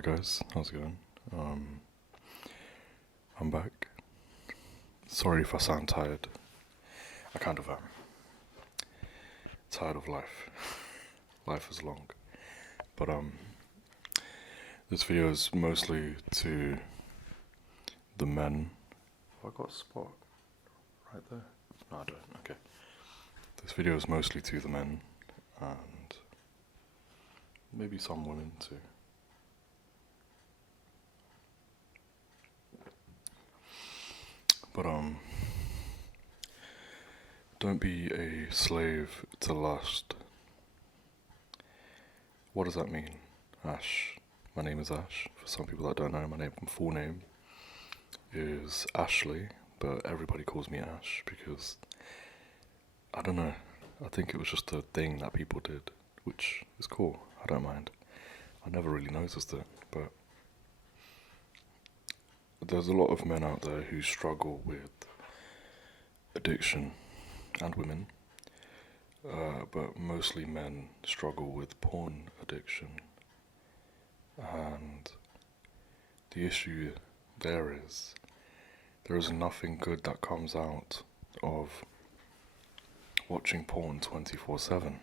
Hello guys, how's it going? I'm back. Sorry if I sound tired. I kind of am. Tired of life. Life is long. But this video is mostly to the men. Have I got a spot right there? No, I don't. Okay. This video is mostly to the men and maybe some women too. But don't be a slave to lust. What does that mean? Ash. My name is Ash. For some people that don't know, my full name is Ashley, but everybody calls me Ash because, I don't know, I think it was just a thing that people did, which is cool, I don't mind. I never really noticed it, but there's a lot of men out there who struggle with addiction, and women, but mostly men struggle with porn addiction. And the issue there is nothing good that comes out of watching porn 24/7.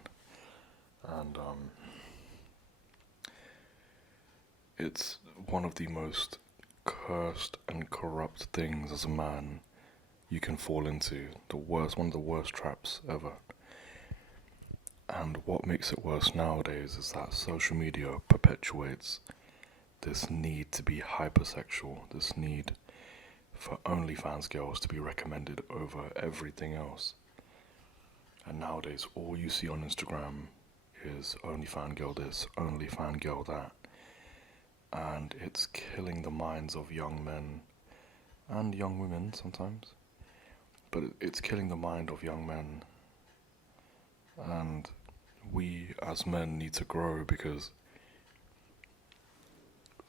And it's one of the most cursed and corrupt things as a man you can fall into. One of the worst traps ever. And what makes it worse nowadays is that social media perpetuates this need to be hypersexual, this need for OnlyFans girls to be recommended over everything else. And nowadays all you see on Instagram is OnlyFans girl this, OnlyFans girl that. And it's killing the minds of young men and young women sometimes. But it's killing the mind of young men. And we as men need to grow because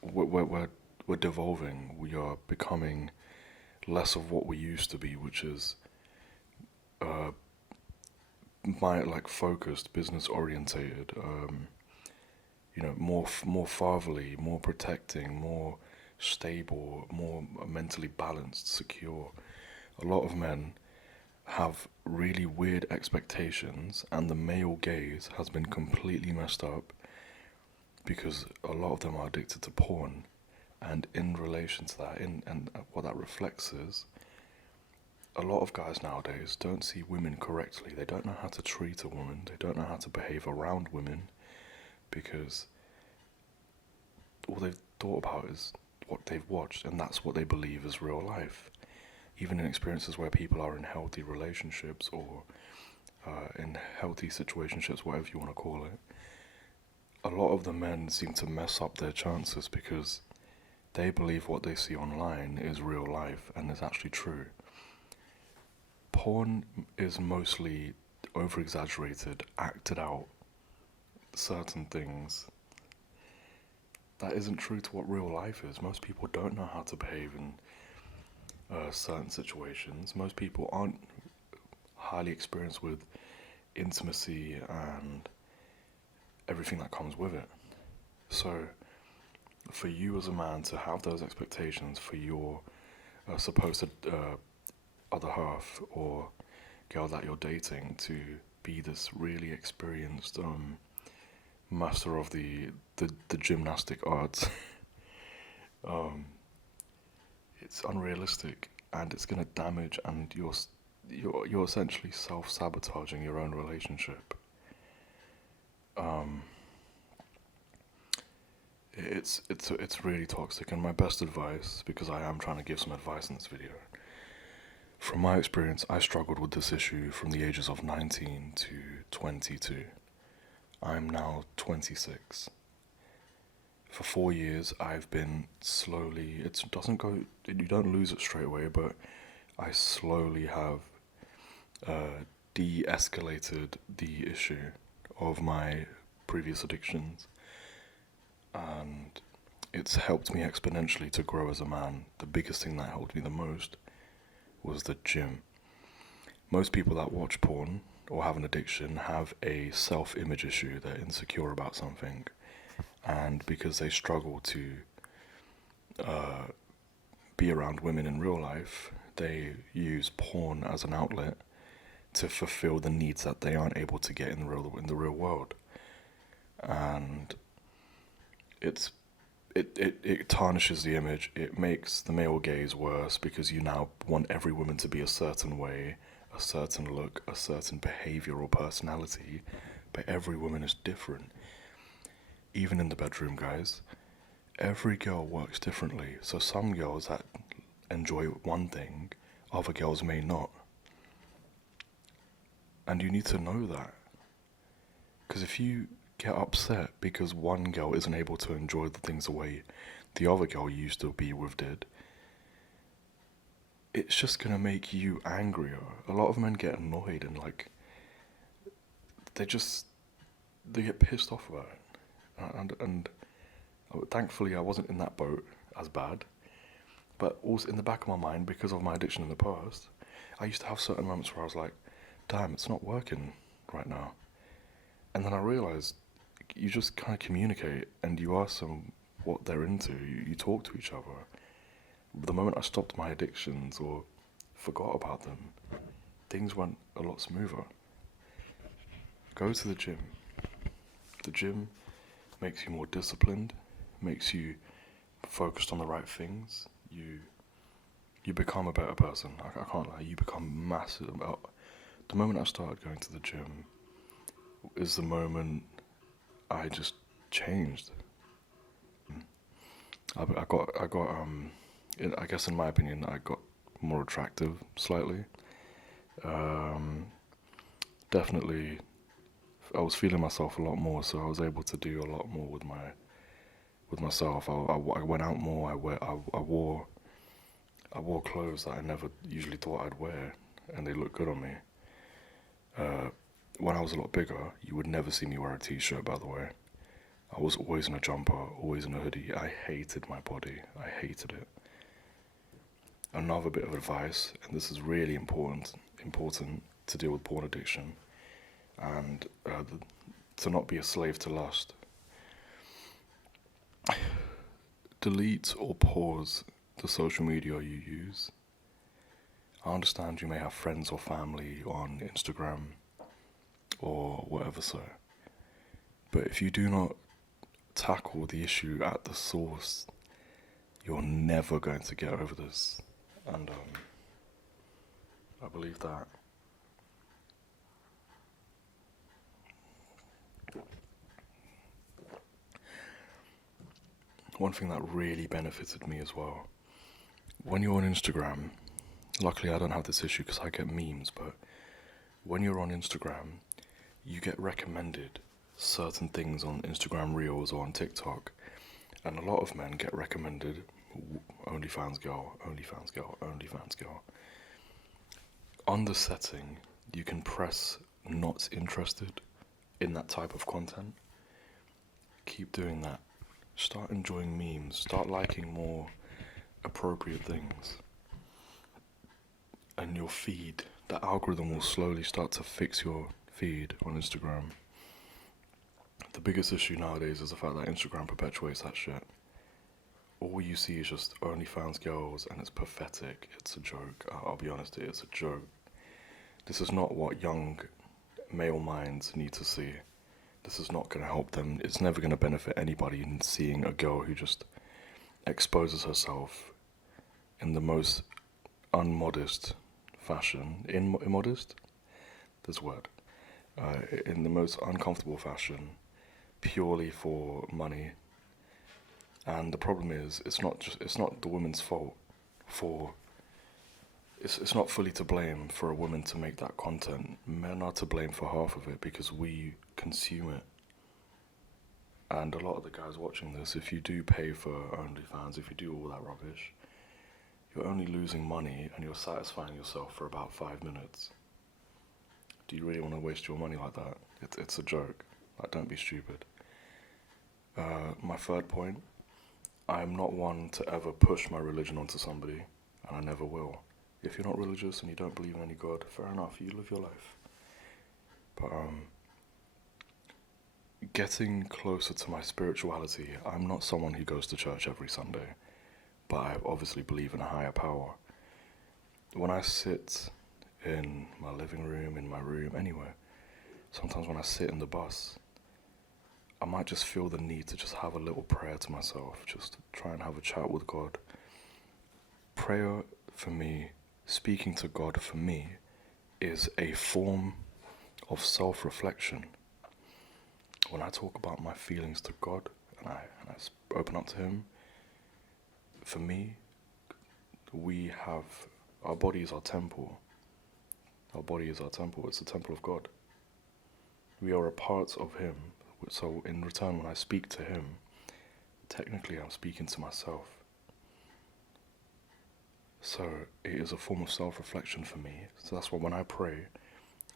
we're devolving. We are becoming less of what we used to be, which is focused, business orientated, more fatherly, more protecting, more stable, more mentally balanced, secure. A lot of men have really weird expectations, and the male gaze has been completely messed up because a lot of them are addicted to porn. And in relation to that, and what that reflects is, a lot of guys nowadays don't see women correctly. They don't know how to treat a woman. They don't know how to behave around women because all they've thought about is what they've watched, and that's what they believe is real life. Even in experiences where people are in healthy relationships or in healthy situationships, whatever you want to call it, a lot of the men seem to mess up their chances because they believe what they see online is real life and is actually true. Porn is mostly over-exaggerated, acted out, certain things that isn't true to what real life is. Most people don't know how to behave in certain situations. Most people aren't highly experienced with intimacy and everything that comes with it. So for you as a man to have those expectations for your supposed other half or girl that you're dating to be this really experienced master of the gymnastic arts, it's unrealistic, and it's going to damage, and you're essentially self-sabotaging your own relationship. It's really toxic, and my best advice, because I am trying to give some advice in this video, from my experience, I struggled with this issue from the ages of 19 to 22. I'm now 26. For 4 years, I've been slowly, you don't lose it straight away, but I slowly have de-escalated the issue of my previous addictions. And it's helped me exponentially to grow as a man. The biggest thing that helped me the most was the gym. Most people that watch porn or have an addiction have a self-image issue. They're insecure about something. and because they struggle to be around women in real life, they use porn as an outlet to fulfill the needs that they aren't able to get in the real world. And it tarnishes the image. It makes the male gaze worse because you now want every woman to be a certain way, a certain look, a certain behavior or personality, but every woman is different. Even in the bedroom, guys, every girl works differently. So some girls that enjoy one thing, other girls may not. And you need to know that. Because if you get upset because one girl isn't able to enjoy the things the way the other girl you used to be with did, it's just going to make you angrier. A lot of men get annoyed and like, they get pissed off about it. And thankfully I wasn't in that boat as bad. But also in the back of my mind, because of my addiction in the past, I used to have certain moments where I was like, damn, it's not working right now. And then I realized you just kind of communicate and you ask them what they're into. You talk to each other. The moment I stopped my addictions or forgot about them, things went a lot smoother. Go to the gym. The gym makes you more disciplined, makes you focused on the right things. You become a better person. I can't lie, you become massive. The moment I started going to the gym is the moment I just changed. I guess in my opinion, I got more attractive slightly. Definitely, I was feeling myself a lot more, so I was able to do a lot more with myself. I went out more. I wore clothes that I never usually thought I'd wear, and they looked good on me. When I was a lot bigger, you would never see me wear a t-shirt, by the way. I was always in a jumper, always in a hoodie. I hated my body. I hated it. Another bit of advice, and this is really important to deal with porn addiction, and to not be a slave to lust. Delete or pause the social media you use. I understand you may have friends or family on Instagram or whatever so, but if you do not tackle the issue at the source, you're never going to get over this. And I believe that. One thing that really benefited me as well, when you're on Instagram, luckily I don't have this issue because I get memes, but when you're on Instagram, you get recommended certain things on Instagram Reels or on TikTok, and a lot of men get recommended OnlyFans girl, OnlyFans girl, OnlyFans girl. On the setting, you can press not interested in that type of content. Keep doing that. Start enjoying memes. Start liking more appropriate things. And your feed, the algorithm will slowly start to fix your feed on Instagram. The biggest issue nowadays is the fact that Instagram perpetuates that shit. All you see is just OnlyFans girls, and it's pathetic. It's a joke. I'll be honest, it's a joke. This is not what young male minds need to see. This is not going to help them. It's never going to benefit anybody in seeing a girl who just exposes herself in the most unmodest fashion. Immodest? There's a word. In the most uncomfortable fashion, purely for money. And the problem is, it's not the woman's fault it's not fully to blame for a woman to make that content. Men are to blame for half of it because we consume it. And a lot of the guys watching this, if you do pay for OnlyFans, if you do all that rubbish, you're only losing money and you're satisfying yourself for about 5 minutes. Do you really want to waste your money like that? It's a joke. Like, don't be stupid. My third point, I am not one to ever push my religion onto somebody, and I never will. If you're not religious and you don't believe in any God, fair enough, you live your life. But getting closer to my spirituality, I'm not someone who goes to church every Sunday, but I obviously believe in a higher power. When I sit in my living room, in my room, anywhere, sometimes when I sit in the bus, I might just feel the need to just have a little prayer to myself, just try and have a chat with God. Prayer for me, speaking to God for me, is a form of self-reflection. When I talk about my feelings to God and I open up to Him, for me, our body is our temple. Our body is our temple. It's the temple of God. We are a part of Him. So in return, when I speak to Him, technically I'm speaking to myself. So it is a form of self-reflection for me. So that's why when I pray,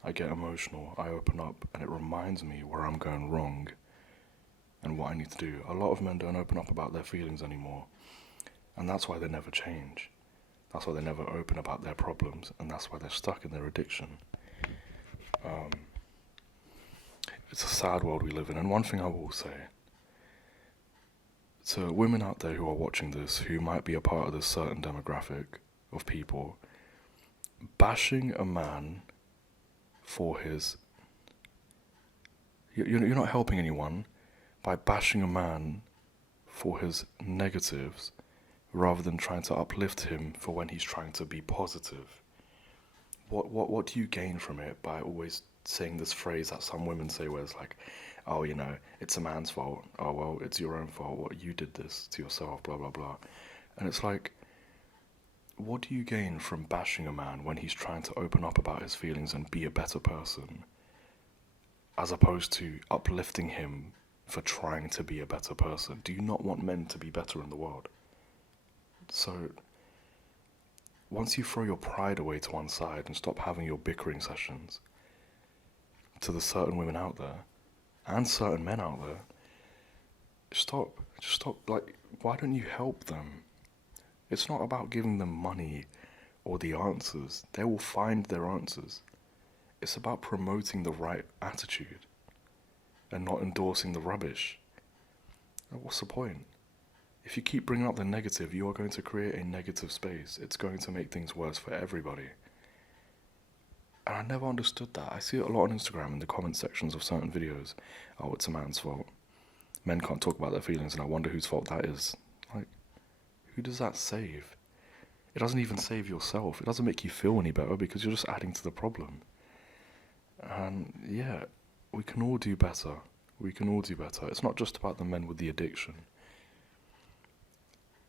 I get emotional, I open up, and it reminds me where I'm going wrong and what I need to do. A lot of men don't open up about their feelings anymore, and that's why they never change. That's why they never open about their problems, and that's why they're stuck in their addiction. It's a sad world we live in, and one thing I will say, to women out there who are watching this, who might be a part of this certain demographic of people, bashing a man for his... You're not helping anyone by bashing a man for his negatives rather than trying to uplift him for when he's trying to be positive. What do you gain from it by always saying this phrase that some women say where it's like, oh, it's a man's fault. Oh, well, it's your own fault. What, you did this to yourself, blah, blah, blah. And it's like, what do you gain from bashing a man when he's trying to open up about his feelings and be a better person, as opposed to uplifting him for trying to be a better person? Do you not want men to be better in the world? So, once you throw your pride away to one side and stop having your bickering sessions, to the certain women out there, and certain men out there, just stop, why don't you help them? It's not about giving them money or the answers. They will find their answers. It's about promoting the right attitude and not endorsing the rubbish. What's the point? If you keep bringing up the negative, you are going to create a negative space. It's going to make things worse for everybody. And I never understood that. I see it a lot on Instagram in the comment sections of certain videos. Oh, it's a man's fault. Men can't talk about their feelings, and I wonder whose fault that is. Like, who does that save? It doesn't even save yourself. It doesn't make you feel any better because you're just adding to the problem. And yeah, we can all do better. We can all do better. It's not just about the men with the addiction.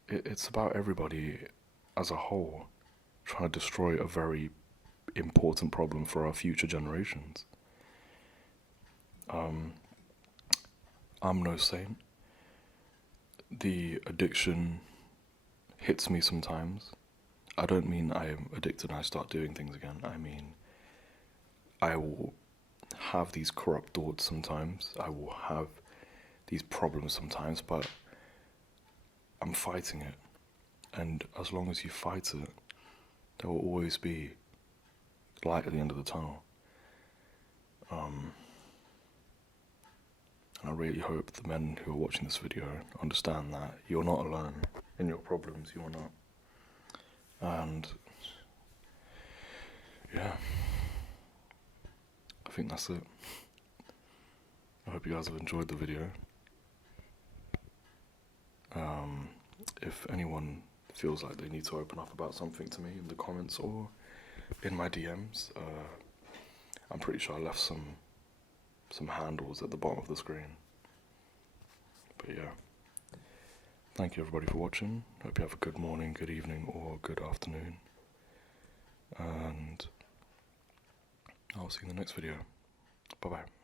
It's about everybody as a whole trying to destroy a very important problem for our future generations. I'm no saint. The addiction hits me sometimes. I don't mean I am addicted and I start doing things again. I mean, I will have these corrupt thoughts sometimes. I will have these problems sometimes, but I'm fighting it. And as long as you fight it, there will always be light at the end of the tunnel. And I really hope the men who are watching this video understand that you're not alone in your problems. You're not. And yeah, I think that's it. I hope you guys have enjoyed the video. If anyone feels like they need to open up about something to me in the comments or in my DMs, I'm pretty sure I left some handles at the bottom of the screen. But yeah, thank you everybody for watching. Hope you have a good morning, good evening, or good afternoon. And I'll see you in the next video. Bye bye.